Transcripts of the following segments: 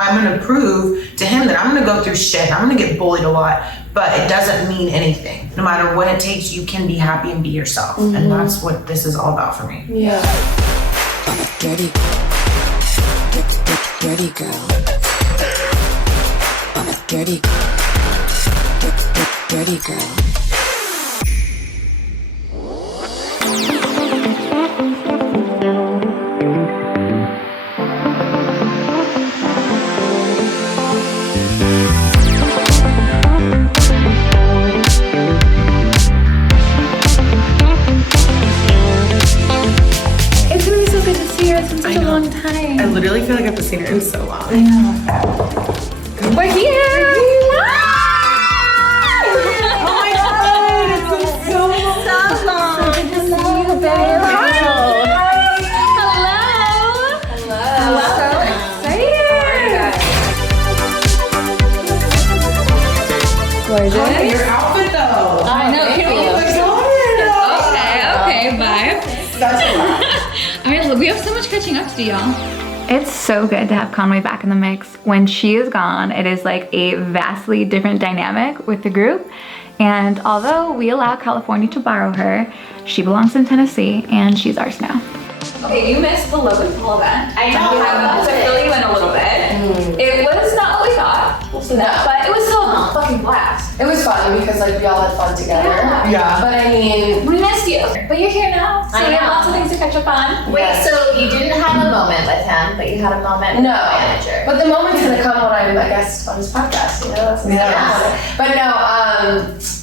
I'm gonna prove to him that I'm gonna go through shit. I'm gonna get bullied a lot, but it doesn't mean anything. No matter what it takes, you can be happy and be yourself. And that's what this is all about for me. Yeah. I'm a dirty girl. I'm a dirty girl. I literally feel like I haven't seen her in so long. I know. We're here! Oh my god! It's been so long. Good to see you, babe. Hi! Hello! Hello! So excited! Gorgeous. Oh, your outfit though. I know, cute. Okay, bye. That's a lot. All right, look, we have so much catching up to do, y'all. It's so good to have Conway back in the mix. When she is gone, it is like a vastly different dynamic with the group. And although we allow California to borrow her, she belongs in Tennessee and she's ours now. Okay, you missed the Logan Paul event. I know. I to fill you in a little bit. It was not what we thought, but it was still a fucking blast. It was fun because like we all had fun together. Yeah. But I mean, We missed you, but you're here now, so I we have know. lots of things to catch up on. Wait, Yes. so you didn't have a moment with him, but you had a moment with no. the manager. But the moment's gonna come when I'm a guest on his podcast, you know? That's But no,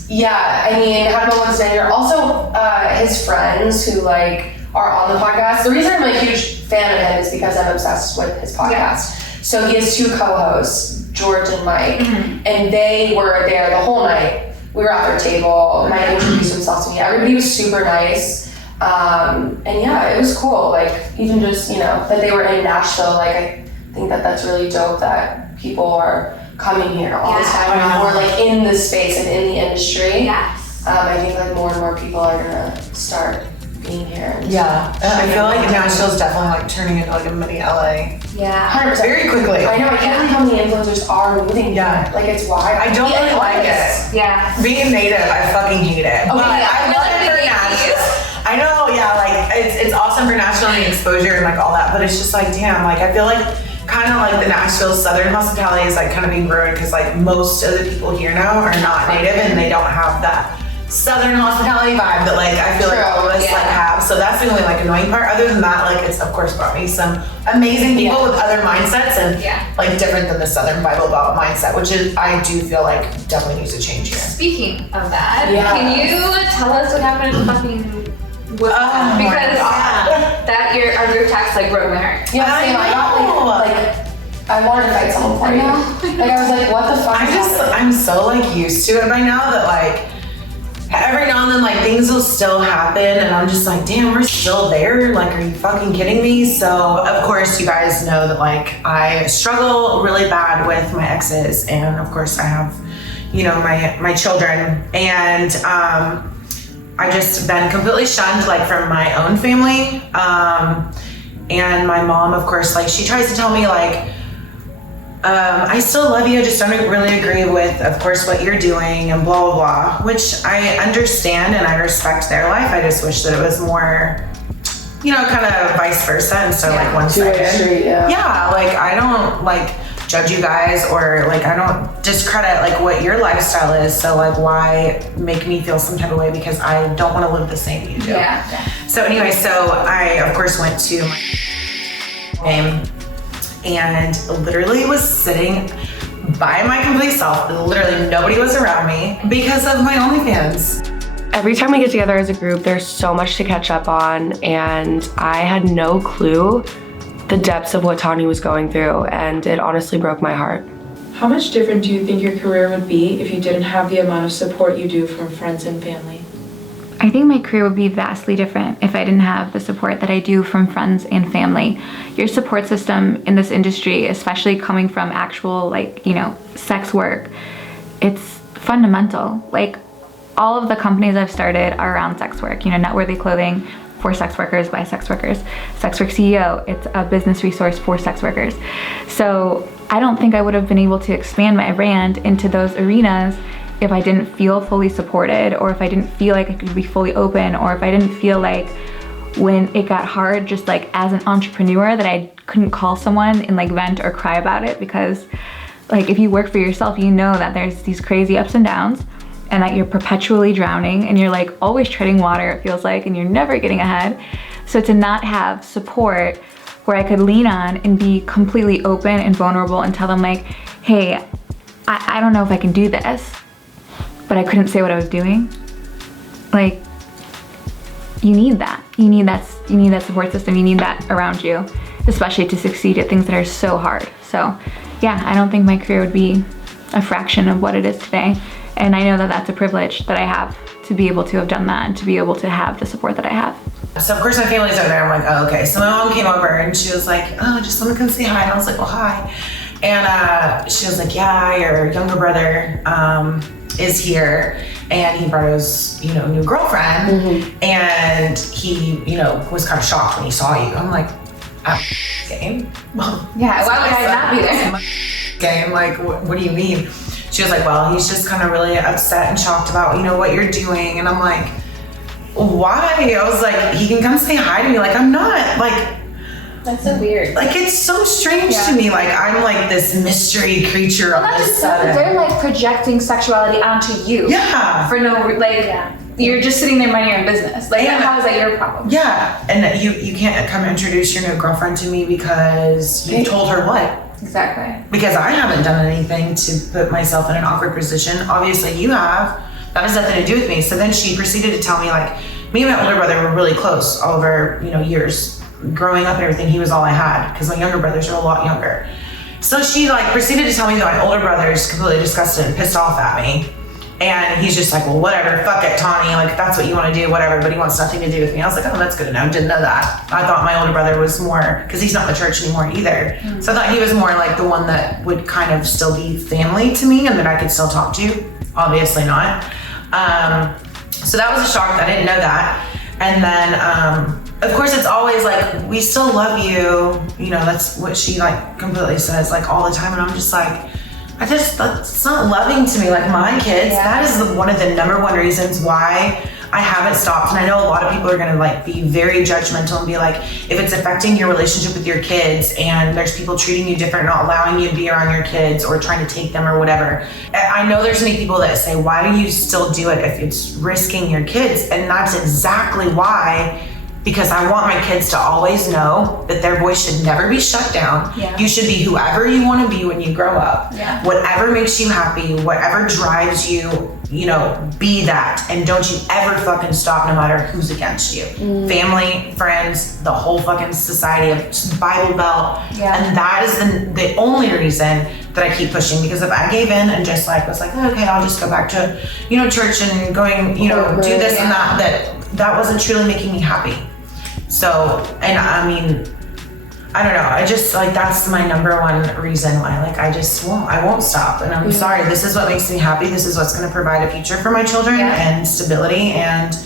yeah, I mean, had a moment with his manager. Also, his friends who like are on the podcast. The reason I'm a huge fan of him is because I'm obsessed with his podcast. So he has two co-hosts, George and Mike, and they were there the whole night. We were at their table. Mike introduced himself to me. Everybody was super nice. And yeah, it was cool. Like even just, you know, that they were in Nashville, like I think that that's really dope that people are coming here all the time or like in the space and in the industry. Yes. I think like more and more people are gonna start being here. And Yeah. I feel like Nashville's definitely like turning into like a mini LA. Yeah. 100%. Very quickly. I know, I can't believe how many influencers are moving Yeah. here. Like it's wild. I don't really like it. Yeah. Being native, I fucking hate it. But yeah. I love it for Nashville. I know, yeah, like it's awesome for Nashville and the exposure and like all that, but it's just like, damn, like I feel like kind of like the Nashville Southern hospitality is like kind of being ruined because like most of the people here now are not native and they don't have that Southern hospitality vibe that like I feel like all of us like have. So that's the only like annoying part. Other than that, like it's of course brought me some amazing people with other mindsets and like different than the Southern Bible Belt mindset, which is I do feel like definitely needs to change here. Speaking of that, can you tell us what happened in fucking because that our group text like broke my heart. Yeah, I got like I wanted to fight someone for you. Like I was like, what the fuck? I'm so like used to it by now that like every now and then like things will still happen and I'm just like, damn, we're still there. Like, are you fucking kidding me? So of course you guys know that like I struggle really bad with my exes and of course I have, you know, my children and I just been completely shunned like from my own family. And my mom, of course, like she tries to tell me like, I still love you, I just don't really agree with, of course, what you're doing and blah, blah, blah, which I understand and I respect their life. I just wish that it was more, you know, kind of vice versa instead of like one-sided. Yeah, like I don't like judge you guys or like I don't discredit like what your lifestyle is. So like why make me feel some type of way because I don't want to live the same you do. Yeah. So anyway, so I of course went to my game and literally was sitting by my complete self. Literally nobody was around me because of my OnlyFans. Every time we get together as a group, there's so much to catch up on, and I had no clue the depths of what Tawni was going through, and it honestly broke my heart. How much different do you think your career would be if you didn't have the amount of support you do from friends and family? I think my career would be vastly different if I didn't have the support that I do from friends and family. Your support system in this industry, especially coming from actual like, you know, sex work, it's fundamental. Like all of the companies I've started are around sex work, you know, Networthy Clothing for sex workers by sex workers. Sex Work CEO, it's a business resource for sex workers. So I don't think I would have been able to expand my brand into those arenas if I didn't feel fully supported, or if I didn't feel like I could be fully open, or if I didn't feel like when it got hard, just like as an entrepreneur, that I couldn't call someone and like vent or cry about it. Because like if you work for yourself, you know that there's these crazy ups and downs, and that you're perpetually drowning, and you're like always treading water, it feels like, and you're never getting ahead. So to not have support where I could lean on and be completely open and vulnerable and tell them like, hey, I don't know if I can do this, but I couldn't say what I was doing. Like, you need that. You need that support system. You need that around you, especially to succeed at things that are so hard. So yeah, I don't think my career would be a fraction of what it is today. And I know that that's a privilege that I have, to be able to have done that and to be able to have the support that I have. So of course my family's over there. I'm like, oh, okay. So my mom came over and she was like, oh, just let me come say hi. And I was like, well, hi. And she was like, yeah, your younger brother is here, and he brought his, new girlfriend, and he, was kind of shocked when he saw you. I'm like, game? Yeah, why would I not be there? Game, like, what do you mean? She was like, well, he's just kind of really upset and shocked about, what you're doing. And I'm like, why? I was like, he can come say hi to me. Like, I'm not, like, That's so weird. like, it's so strange to me. Like, I'm like this mystery creature Well, on not this just that, but they're like projecting sexuality onto you. Yeah. For no, you're just sitting there minding your own business. Like, And- how is that your problem? Yeah. And you can't come introduce your new girlfriend to me because you told her what? Exactly. Because I haven't done anything to put myself in an awkward position. Obviously you have. That has nothing to do with me. So then she proceeded to tell me, like, me and my older brother were really close all over, years. Growing up and everything, he was all I had, because my younger brothers are a lot younger. So she like proceeded to tell me that my older brother is completely disgusted and pissed off at me. And he's just like, well, whatever, fuck it, Tawni, like, that's what you want to do, whatever, but he wants nothing to do with me. I was like, oh, that's good to know. Didn't know that. I thought my older brother was more, because he's not in the church anymore either. So I thought he was more like the one that would kind of still be family to me and that I could still talk to. Obviously not. So that was a shock. I didn't know that. And then, of course, it's always like, we still love you. That's what she like completely says like all the time. And I'm just like, that's not loving to me. Like, my kids, that is one of the number one reasons why I haven't stopped. And I know a lot of people are gonna like be very judgmental and be like, if it's affecting your relationship with your kids and there's people treating you different, not allowing you to be around your kids or trying to take them or whatever. I know there's many people that say, why do you still do it if it's risking your kids? And that's exactly why. Because I want my kids to always know that their voice should never be shut down. Yeah. You should be whoever you want to be when you grow up. Yeah. Whatever makes you happy, whatever drives you, be that. And don't you ever fucking stop, no matter who's against you. Family, friends, the whole fucking society of Bible Belt. Yeah. And that is the only reason that I keep pushing. Because if I gave in and just like was like, oh, okay, I'll just go back to, church and going, do this and that wasn't truly making me happy. So, and I mean, I don't know. I just like, that's my number one reason why, like, I won't stop. And I'm sorry, this is what makes me happy. This is what's going to provide a future for my children and stability. And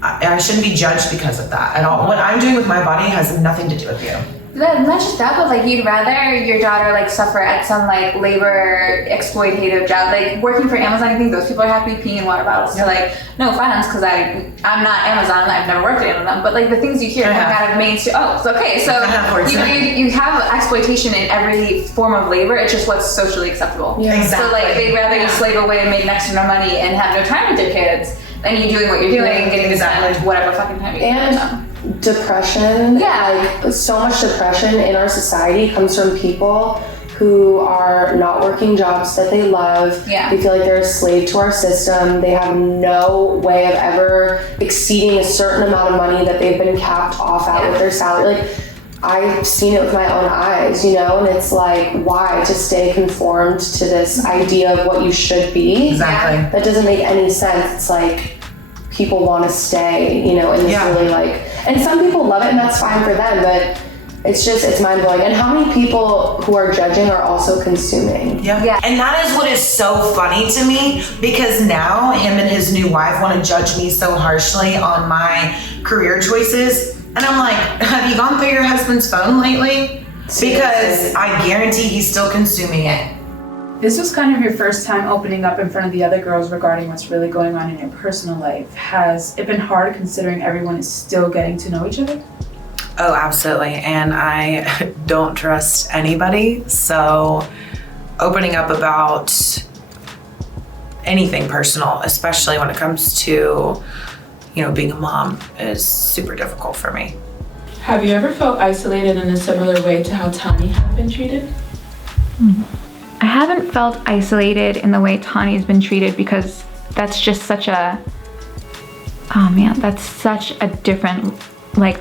I shouldn't be judged because of that at all. What I'm doing with my body has nothing to do with you. Not just that, but like, you'd rather your daughter like suffer at some like labor exploitative job, like working for Amazon. I think those people are happy peeing in water bottles. So like, no offense, because I'm not Amazon. I've never worked at Amazon, but like the things you hear coming out of mainstream. Oh, it's okay. So you have exploitation in every form of labor. It's just what's socially acceptable. Yeah, exactly. So like, they'd rather you slave away and make next to no money and have no time with your kids than you doing what you're doing and getting to spend whatever fucking time you get. Depression, like so much depression in our society comes from people who are not working jobs that they love. They feel like they're a slave to our system. They have no way of ever exceeding a certain amount of money that they've been capped off at with their salary. Like, I've seen it with my own eyes, and it's like, why to stay conformed to this idea of what you should be? Exactly. That doesn't make any sense. It's like, people want to stay, in this really like, and some people love it and that's fine for them, but it's mind-blowing. And how many people who are judging are also consuming? Yeah. And that is what is so funny to me, because now him and his new wife want to judge me so harshly on my career choices. And I'm like, have you gone through your husband's phone lately? Because I guarantee he's still consuming it. This was kind of your first time opening up in front of the other girls regarding what's really going on in your personal life. Has it been hard considering everyone is still getting to know each other? Oh, absolutely. And I don't trust anybody. So opening up about anything personal, especially when it comes to, being a mom, is super difficult for me. Have you ever felt isolated in a similar way to how Tawni has been treated? I haven't felt isolated in the way Tawni's been treated because that's just such a, that's such a different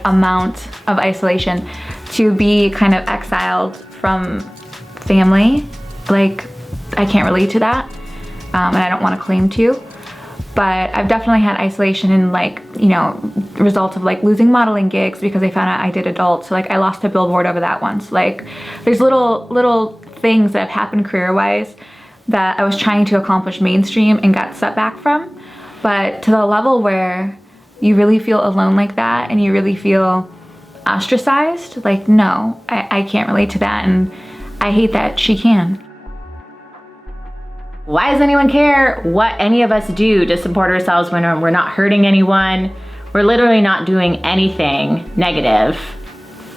amount of isolation to be kind of exiled from family. I can't relate to that, and I don't want to claim to. But I've definitely had isolation in result of losing modeling gigs because they found out I did adult. So I lost a billboard over that once. There's little things that have happened career-wise that I was trying to accomplish mainstream and got set back from. But to the level where you really feel alone like that and you really feel ostracized, no, I can't relate to that, and I hate that she can. Why does anyone care what any of us do to support ourselves when we're not hurting anyone? We're literally not doing anything negative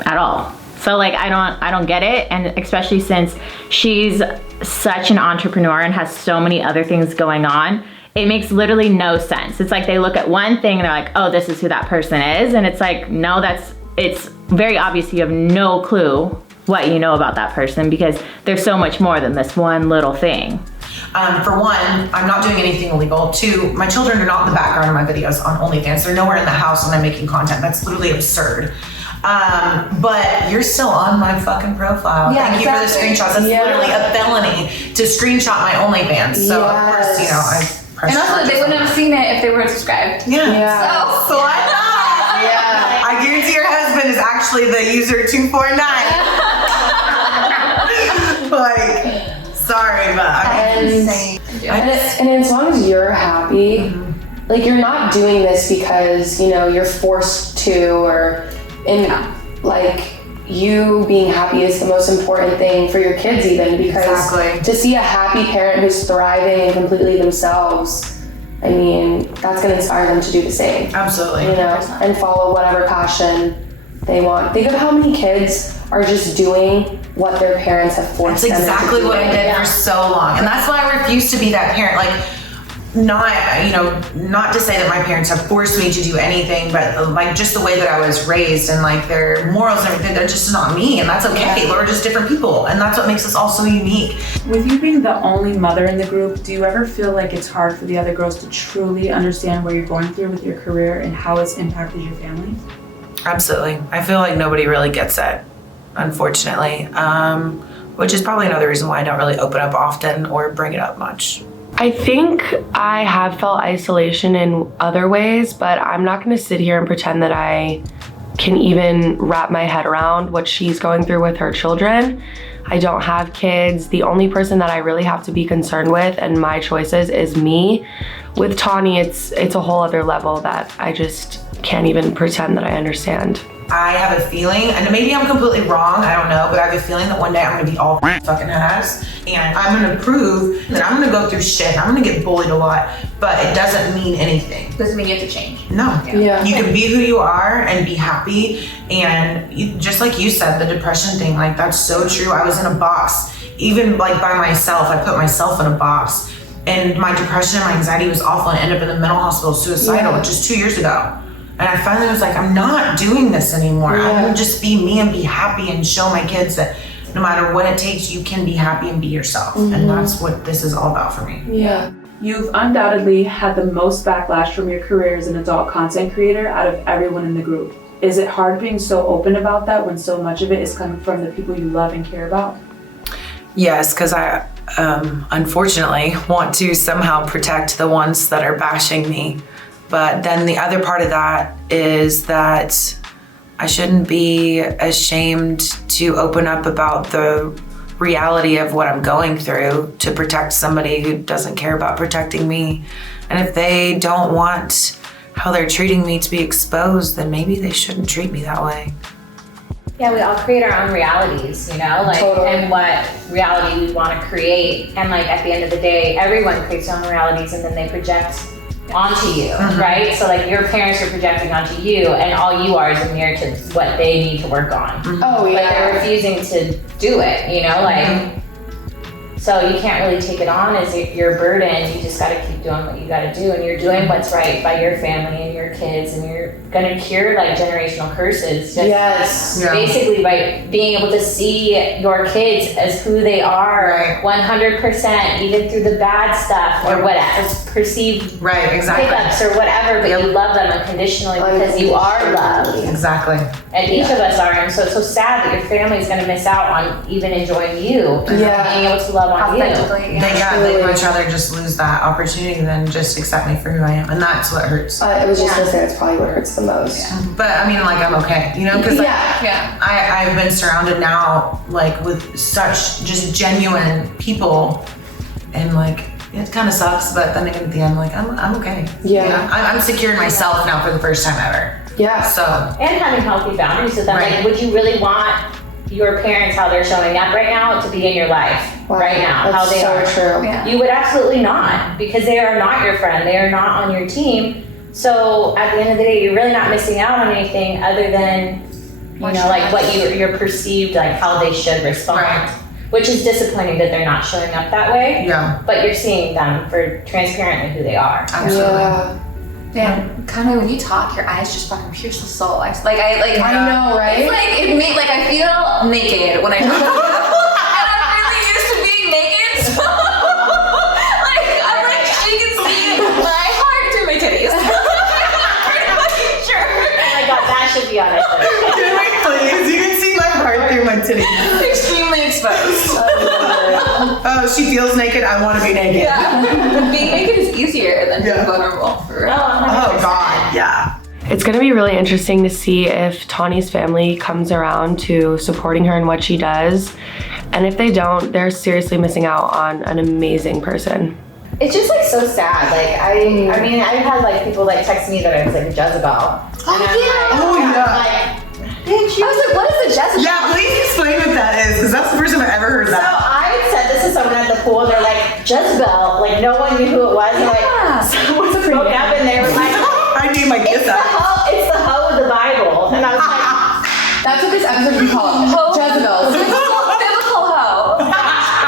at all. So I don't get it, and especially since she's such an entrepreneur and has so many other things going on, it makes literally no sense. It's they look at one thing and they're like, oh, this is who that person is, and it's no, it's very obvious you have no clue what you know about that person because there's so much more than this one little thing. For one, I'm not doing anything illegal. Two, my children are not in the background of my videos on OnlyFans. They're nowhere in the house when I'm making content. That's literally absurd. But you're still on my fucking profile. Yeah, Thank you for the screenshots. It's literally a felony to screenshot my OnlyFans. So of course, I pressed And also, charges they on wouldn't have seen it if they weren't subscribed. Yeah. So why not? Yeah. I guarantee your husband is actually the user 249. Sorry, but I'm insane. And as long as you're happy, you're not doing this because you're forced to, or you being happy is the most important thing for your kids, even because to see a happy parent who's thriving and completely themselves, that's gonna inspire them to do the same. Absolutely. And follow whatever passion they want. Think of how many kids are just doing what their parents have forced them to do. That's exactly what I did for so long. And that's why I refuse to be that parent. Not to say that my parents have forced me to do anything, but just the way that I was raised and their morals and everything, they're just not me, and that's okay. We're just different people, and that's what makes us all so unique. With you being the only mother in the group, do you ever feel like it's hard for the other girls to truly understand what you're going through with your career and how it's impacted your family? Absolutely. I feel like nobody really gets it, unfortunately, which is probably another reason why I don't really open up often or bring it up much. I think I have felt isolation in other ways, but I'm not going to sit here and pretend that I can even wrap my head around what she's going through with her children. I don't have kids. The only person that I really have to be concerned with and my choices is me. With Tawni, it's a whole other level that I just can't even pretend that I understand. I have a feeling, and maybe I'm completely wrong, I don't know, but I have a feeling that one day I'm gonna be all fucking ass, and I'm gonna prove that I'm gonna go through shit, and I'm gonna get bullied a lot, but it doesn't mean anything. doesn't mean you have to change. No. Yeah. You can be who you are and be happy, and just like you said, the depression thing, that's so true. I was in a box, even by myself. I put myself in a box, and my depression and my anxiety was awful, and I ended up in the mental hospital suicidal just 2 years ago. And I finally was like, I'm not doing this anymore. I'm gonna just be me and be happy and show my kids that no matter what it takes, you can be happy and be yourself. And that's what this is all about for me. Yeah. You've undoubtedly had the most backlash from your career as an adult content creator out of everyone in the group. Is it hard being so open about that when so much of it is coming from the people you love and care about? Yes, because I unfortunately want to somehow protect the ones that are bashing me. But then the other part of that is that I shouldn't be ashamed to open up about the reality of what I'm going through to protect somebody who doesn't care about protecting me. And if they don't want how they're treating me to be exposed, then maybe they shouldn't treat me that way. Yeah, we all create our own realities, you know, like, Totally. and what reality we want to create. And like at the end of the day, everyone creates their own realities and then they project onto you, right? So like your parents are projecting onto you and all you are is a mirror to what they need to work on. Oh Like yeah. they're refusing to do it, you know, like, so you can't really take it on as your burden. You just got to keep doing what you got to do, and you're doing what's right by your family and your kids, and you're gonna cure like generational curses. Just Yes. basically by being able to see your kids as who they are, 100%, even through the bad stuff or whatever, perceived Right, exactly. hiccups or whatever, but you love them unconditionally because you are loved. Exactly. And each of us are, and so it's so sad that your family's gonna miss out on even enjoying you, Yeah. being able to love on you. Authentically, yeah. They'd much rather just lose that opportunity than just accept me for who I am, and that's what hurts. I was just gonna say that's probably what hurts the most. But I mean, like, I'm okay, you know, because like, Yeah. I've been surrounded now, like, with such just genuine people, and like, it kind of sucks, but then again, at the end, like, I'm okay. Yeah. You know? I'm secure in myself now for the first time ever. Yeah. So, And having healthy boundaries with them. Right. Like, would you really want your parents, how they're showing up right now, to be in your life right now? How That's they so are. true. Yeah. You would absolutely not, because they are not your friend. They are not on your team. So at the end of the day, you're really not missing out on anything other than, you know, like what you're perceived, like how they should respond. Right. Which is disappointing that they're not showing up that way. yeah, But you're seeing them for transparently who they are. absolutely. Yeah. Man, Conway, when you talk, your eyes just fucking pierce the soul. I know, right? It's like it made like I feel naked when I talk. And I'm really used to being naked, so like I'm like she can see my heart through my titties. Pretty fucking sure. Oh my god, that should be on it. Can we please? You can see my heart through my titties. Extremely exposed. Oh, she feels naked. I want to be naked. Yeah, being naked is easier than being Yeah. vulnerable. For real. Oh God, yeah. It's going to be really interesting to see if Tawni's family comes around to supporting her in what she does. And if they don't, they're seriously missing out on an amazing person. It's just like so sad. Like I mean, I've had like people like text me that I was like a Jezebel. Oh yeah. Bitch, I was like, what is a Jezebel? Yeah, please explain what that is, because that's the first time I've ever heard So that. I said this to someone at the pool, and they're like, Jezebel, like no one knew who it was. And like someone spoke up and they were like, I need my it's kiss the up. hoe, it's the hoe of the Bible. And I was like, That's what this episode we call it. Jezebel. Biblical hoe.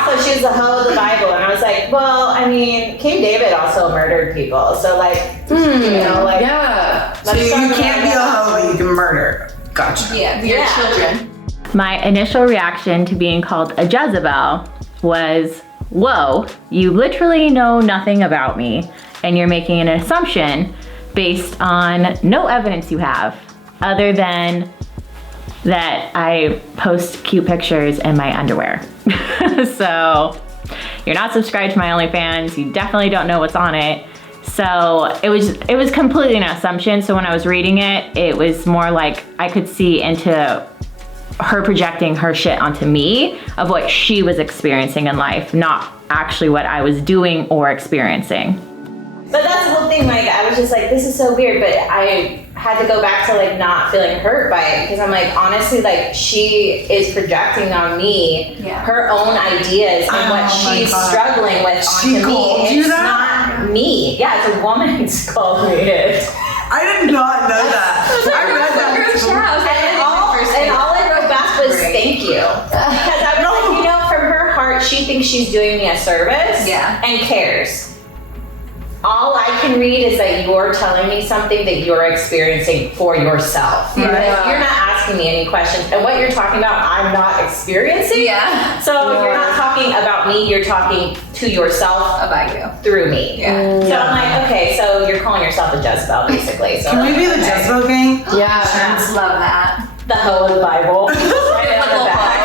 so she's the hoe of the Bible. And I was like, well, I mean, King David also murdered people. So like, you know, like, Yeah. So you can't be a hoe, but you can murder. Gotcha. Yeah, your children. My initial reaction to being called a Jezebel was, whoa, you literally know nothing about me, and you're making an assumption based on no evidence you have, other than that I post cute pictures in my underwear. So you're not subscribed to my OnlyFans, you definitely don't know what's on it. So it was completely an assumption. So when I was reading it, it was more like I could see into her projecting her shit onto me of what she was experiencing in life, not actually what I was doing or experiencing. But that's the whole thing, like I was just like, this is so weird, but I had to go back to like not feeling hurt by it, because I'm like, honestly, like she is projecting on me her own ideas and what she's struggling with She onto called me. you It's that? not me. Yeah, it's a woman who's called me it. I did not know that. I read that. And all I wrote back was thank you. Because I was like, you know, from her heart, she thinks she's doing me a service and cares. All I can read is that you're telling me something that you're experiencing for yourself. Because you're not asking me any questions. And what you're talking about, I'm not experiencing. Yeah. So you're not talking about me, you're talking to yourself About you. through me. Yeah. So I'm like, okay, so you're calling yourself a Jezebel, basically. So Can we be the Jezebel gang? Yeah. Love that. the hoe of the Bible. Right on the back.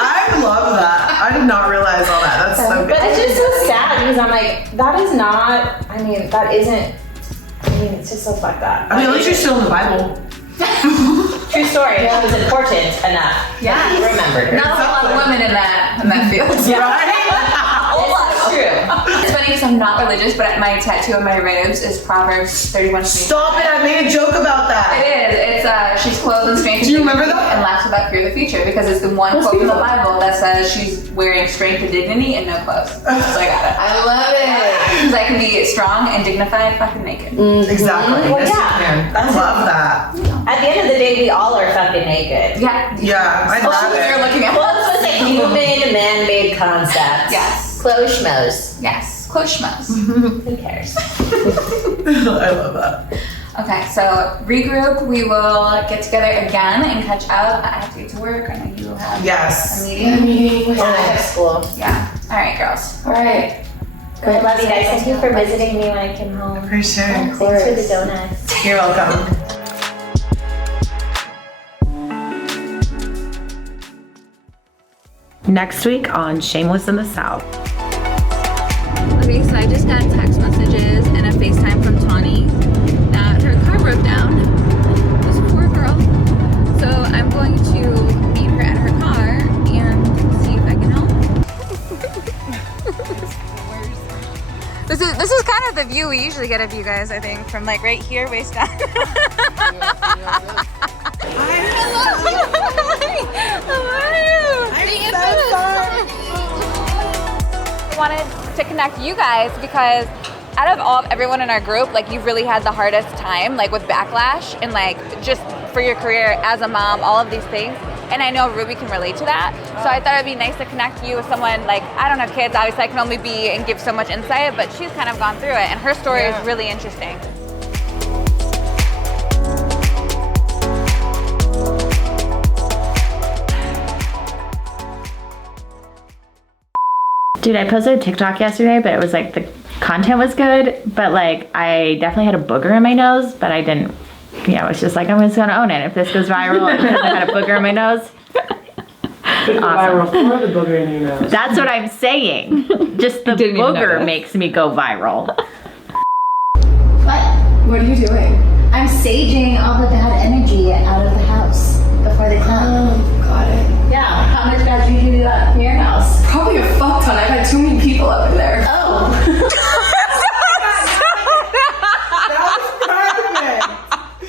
I love that. I did not realize all that. That's so good. But it's just so sad because I'm like, that is not, I mean, that isn't, I mean, it's just so fucked up. I mean, at least you're still in the Bible. True story. She was important enough. Yeah. You remembered her. Not a lot of women in that field. Yeah. A whole lot. This is true. It's funny because I'm not religious, but my tattoo on my ribs is Proverbs 31. Stop it! I made a joke about that. It is. It's she's clothed in strength. Do you remember that? And laughs about fear of the future because it's the one quote from the Bible that says she's wearing strength and dignity and no clothes. So I got it. I love it. Because I can be strong and dignified, fucking naked. Exactly. Well, Yes, you yeah. can. I love that. At the end of the day, we all are fucking naked. Yeah. Yeah, I love You're it. looking at Well, it's just a human man-made concept. Yes. Close schmoes. Yes. Close schmoes. Who cares? I love that. Okay, so regroup. We will get together again and catch up. I have to get to work. I know you have Yes. a meeting. And I have school. Yeah. All right, girls. All right. I love you guys. Thank you for visiting me when I came home. For sure. Thanks for the donuts. You're welcome. Next week on Shameless in the South. Okay, so I just got text messages and a FaceTime from Tawni that her car broke down. This poor girl. So I'm going to meet her at her car and see if I can help. This is kind of the view we usually get of you guys, I think, from like right here, waist down. I wanted to connect you guys because out of everyone in our group, like you've really had the hardest time, like with backlash and like just for your career as a mom, all of these things. And I know Ruby can relate to that. So I thought it'd be nice to connect you with someone like, I don't have kids, obviously I can only be and give so much insight, but she's kind of gone through it and her story is really interesting. Dude, I posted a TikTok yesterday, but it was like the content was good, but like I definitely had a booger in my nose, but I didn't, I was just like, I'm just gonna own it. If this goes viral because I had a booger in my nose. Viral for the booger in your nose. That's what I'm saying. Just the booger makes me go viral. What are you doing? I'm saging all the bad energy out of the house before they come.